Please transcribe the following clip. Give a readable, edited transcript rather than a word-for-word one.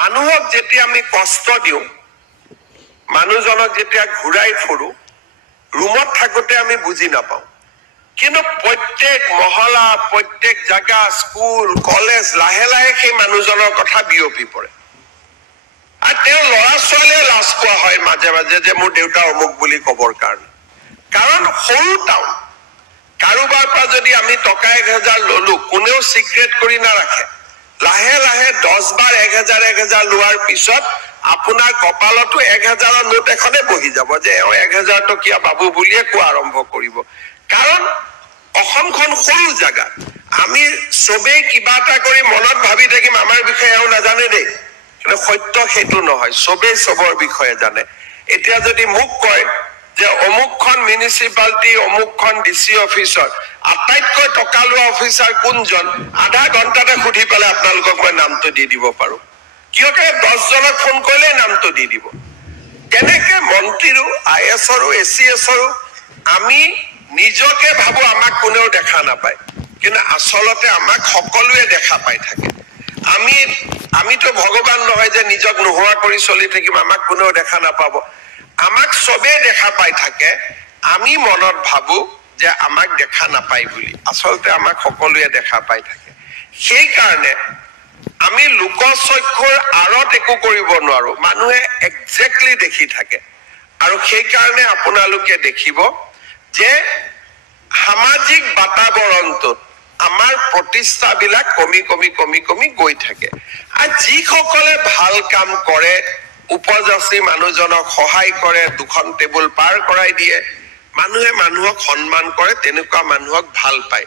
মানুহক যেতিয়া আমি কষ্ট দিওঁ, মানুহজনক যেতিয়া ঘূৰাই ফুৰো, ৰুমত থাকোতে আমি বুজি নাপাওঁ, কিন্তু প্ৰত্যেক মহলা, প্ৰত্যেক জাগা, স্কুল, কলেজ লাহে লাহে সেই মানুহজনৰ কথা বিয়পি পৰে। আৰু তেওঁৰ ল'ৰা ছোৱালীয়ে লাজ পোৱা হয় মাজে মাজে যে মোৰ দেউতা অমুক বুলি কবৰ কাৰণে। কাৰণ সৰু টাউন, কাৰোবাৰ পৰা যদি আমি টকা 1000 ললো, কোনেও চিক্ৰেট কৰি নাৰাখে। লাহে লাহে 10 বাৰ 1000 লোৱাৰ পিছত আপোনাৰ কপালতো 1000ৰ নোট এখনে বহি যাব যে এওঁ 1000 টকীয়া বাবু বুলিয়ে কোৱা আৰম্ভ কৰিব। কাৰণ অসমখন সৰু জাগা, আমি চবেই কিবা এটা কৰি মনত ভাবি থাকিম আমাৰ বিষয়ে এওঁ নাজানে দেই, কিন্তু সত্য সেইটো নহয়, চবেই চবৰ বিষয়ে জানে। এতিয়া যদি মোক কয় যে অমুকখন মিউনিচিপালিটি, অমুকখন ডিচি অফিচত আটাইতকৈ টকা লোৱা অফিচাৰ কোনজন, আধা ঘণ্টাতে সুধি পেলাই আপোনালোকক মই নামটো দি দিব পাৰো। কিয়কে 10 জনক ফোন কৰিলে নামটো দি দিব। কেনেকে মন্ত্ৰীৰো, IS-ৰো, ACS-ৰো আমি নিজকে ভাবো আমাক কোনেও দেখা নাপায়, কিন্তু আচলতে আমাক সকলোৱে দেখা পাই থাকে। আমিতো ভগৱান নহয় যে নিজক নোহোৱা কৰি চলি থাকিম, আমাক কোনেও দেখা নাপাব। আমাক চবেই দেখা পাই থাকে, আমি মনত ভাবো যে আমাক দেখা নাপায় বুলি, আচলতে আমাক সকলোৱে দেখা পাই থাকে। সেইকাৰণে আমি লোকচক্ষুৰ আঁৰত একো কৰিব নোৱাৰো, মানুহে একজেক্টলি দেখি থাকে। আৰু সেইকাৰণে আপোনালোকে দেখিব যে সামাজিক বাতাবৰণটোত আমাৰ প্ৰতিষ্ঠাবিলাক কমি কমি কমি কমি গৈ থাকে। আৰু যিসকলে ভাল কাম কৰে, উপযাচী মানুহজনক সহায় কৰে, 2খন টেবুল পাৰ কৰাই দিয়ে, মানুহে মানুহক সন্মান কৰে, তেনেকুৱা মানুহক ভাল পায়।